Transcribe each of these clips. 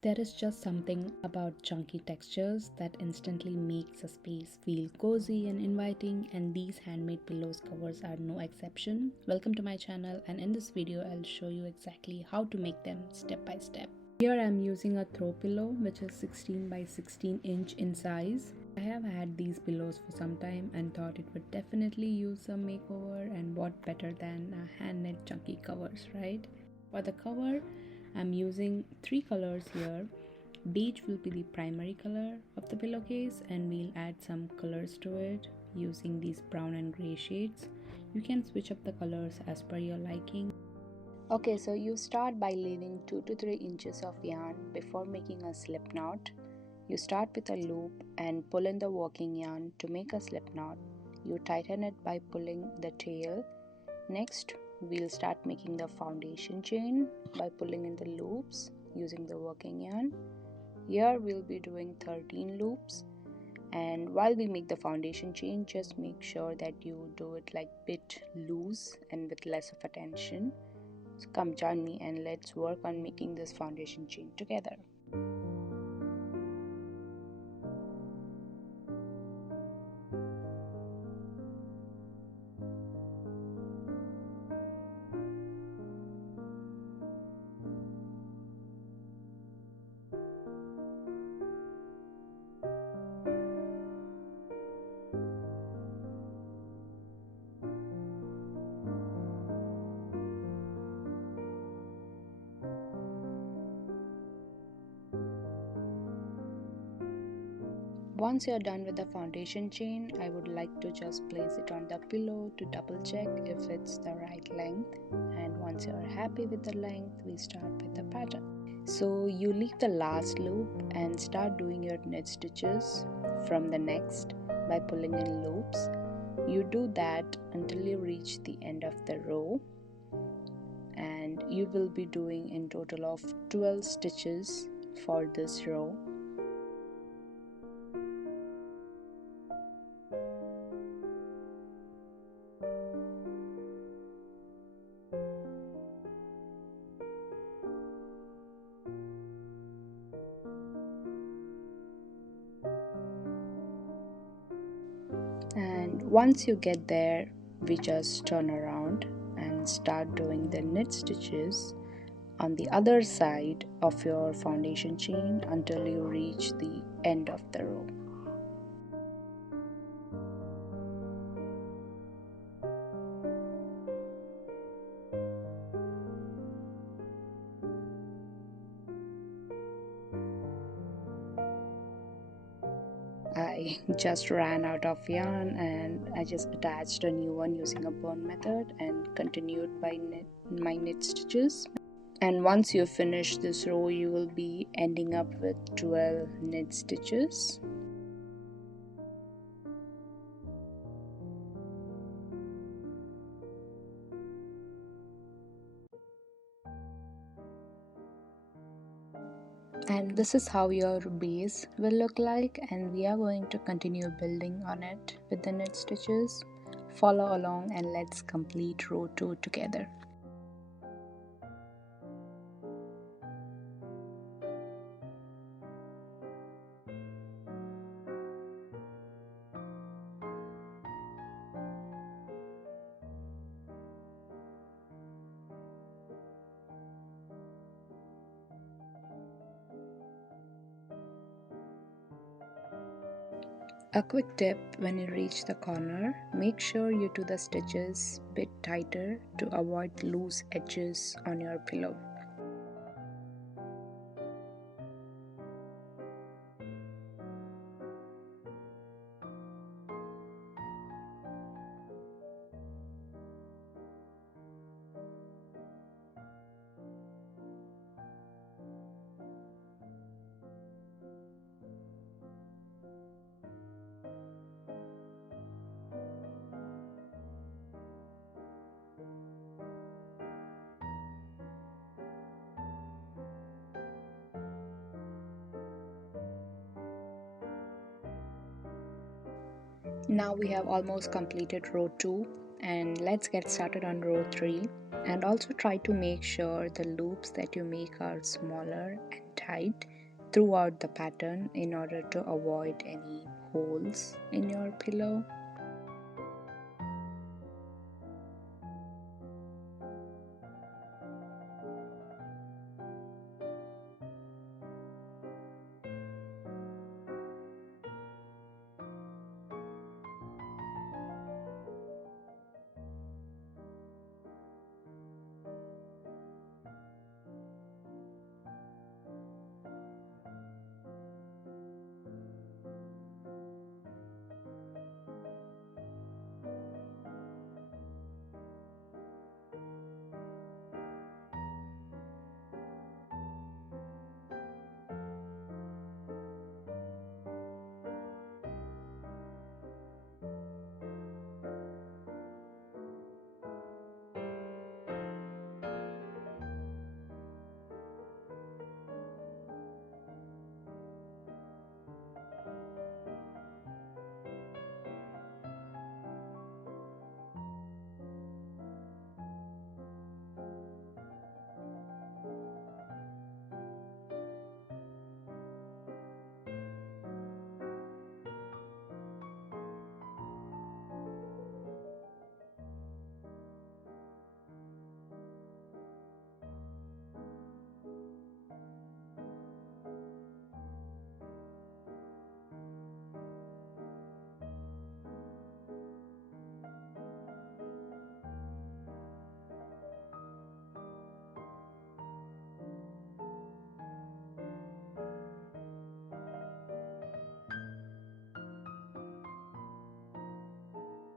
There is just something about chunky textures that instantly makes a space feel cozy and inviting, and these handmade pillows covers are no exception. Welcome to my channel, and in this video I'll show you exactly how to make them step by step. Here I'm using a throw pillow which is 16 by 16 inch in size. I have had these pillows for some time and thought it would definitely use some makeover, and what better than handmade chunky covers, right? For the cover, I'm using three colors here. Beige will be the primary color of the pillowcase, and we'll add some colors to it using these brown and gray shades. You can switch up the colors as per your liking. Okay, so you start by leaving 2 to 3 inches of yarn before making a slip knot. You start with a loop and pull in the working yarn to make a slip knot. You tighten it by pulling the tail. Next, we'll start making the foundation chain by pulling in the loops using the working yarn. Here we'll be doing 13 loops, and while we make the foundation chain, just make sure that you do it like bit loose and with less of a tension. So come join me and let's work on making this foundation chain together. Once you're done with the foundation chain, I would like to just place it on the pillow to double check if it's the right length. And once you're happy with the length, we start with the pattern. So you leave the last loop and start doing your knit stitches from the next by pulling in loops. You do that until you reach the end of the row, and you will be doing in total of 12 stitches for this row. And once you get there, we just turn around and start doing the knit stitches on the other side of your foundation chain until you reach the end of the row. I just ran out of yarn and I just attached a new one using a burn method and continued by my knit stitches. And once you finish this row, you will be ending up with 12 knit stitches. And this is how your base will look like, and we are going to continue building on it with the knit stitches. Follow along and let's complete row 2 together. A quick tip: when you reach the corner, make sure you do the stitches a bit tighter to avoid loose edges on your pillow. Now we have almost completed row 2, and let's get started on row 3. And also try to make sure the loops that you make are smaller and tight throughout the pattern in order to avoid any holes in your pillow.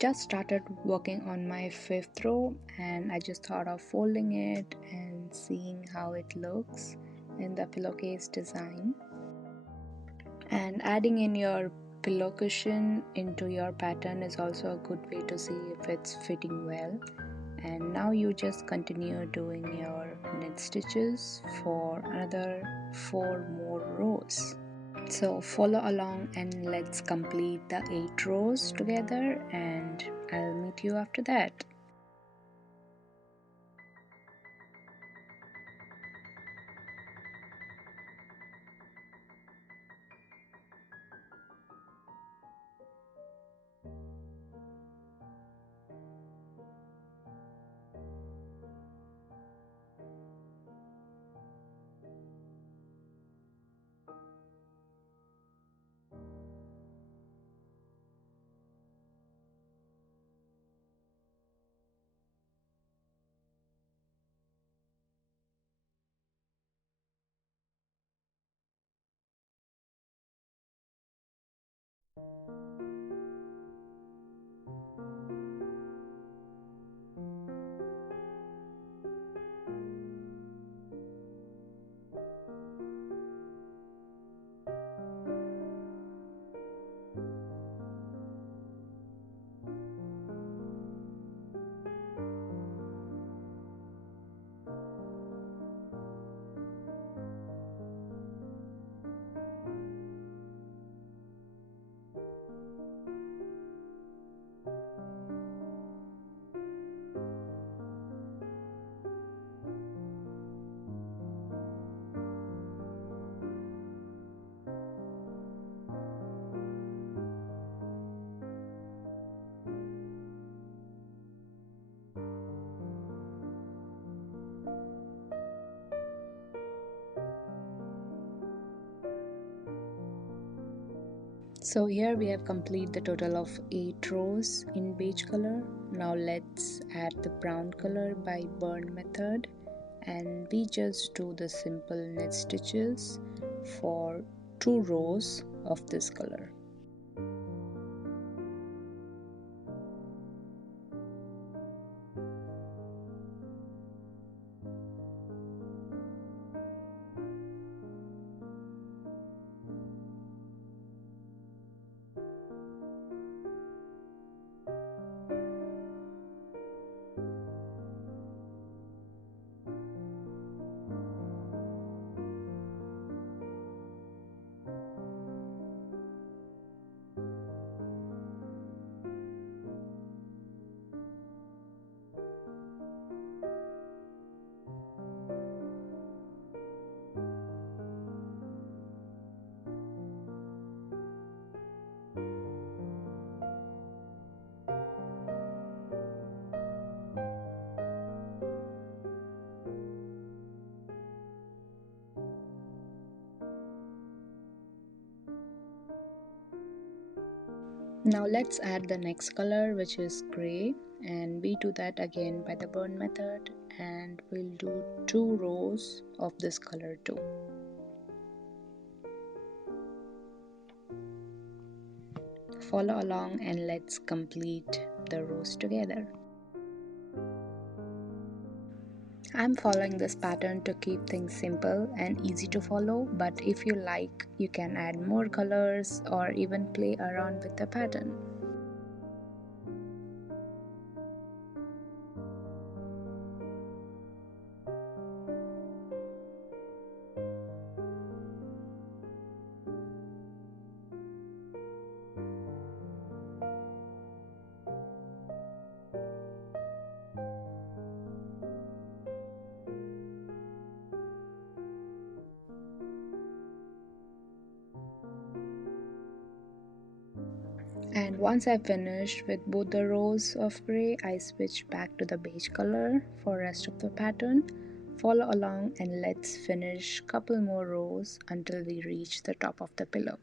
Just started working on my fifth row, and I just thought of folding it and seeing how it looks in the pillowcase design. And adding in your pillow cushion into your pattern is also a good way to see if it's fitting well. And now you just continue doing your knit stitches for another 4 more rows. So follow along and let's complete the 8 rows together, and I'll meet you after that. So here we have completed the total of 8 rows in beige color. Now let's add the brown color by burn method, and we just do the simple knit stitches for 2 rows of this color. Now let's add the next color, which is gray, and we do that again by the burn method, and we'll do 2 rows of this color too. Follow along and let's complete the rows together. I'm following this pattern to keep things simple and easy to follow, but if you like, you can add more colors or even play around with the pattern. And once I finished with both the rows of gray, I switched back to the beige color for rest of the pattern. Follow along and let's finish couple more rows until we reach the top of the pillow.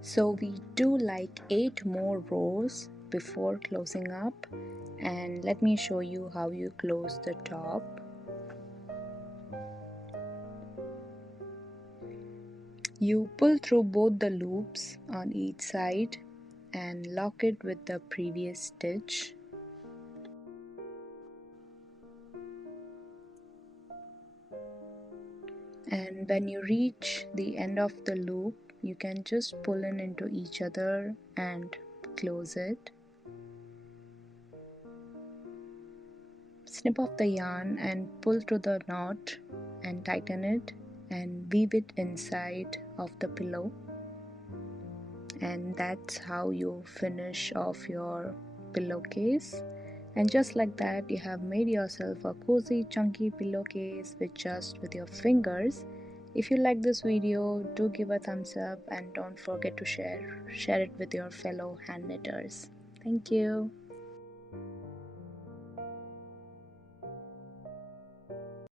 So we do like 8 more rows before closing up, and let me show you how you close the top. You pull through both the loops on each side and lock it with the previous stitch. And when you reach the end of the loop, you can just pull in into each other and close it. Snip off the yarn and pull through the knot and tighten it and weave it inside of the pillow. And that's how you finish off your pillowcase. And just like that, you have made yourself a cozy chunky pillowcase with your fingers. If you like this video, do give a thumbs up and don't forget to share it with your fellow hand knitters. Thank you.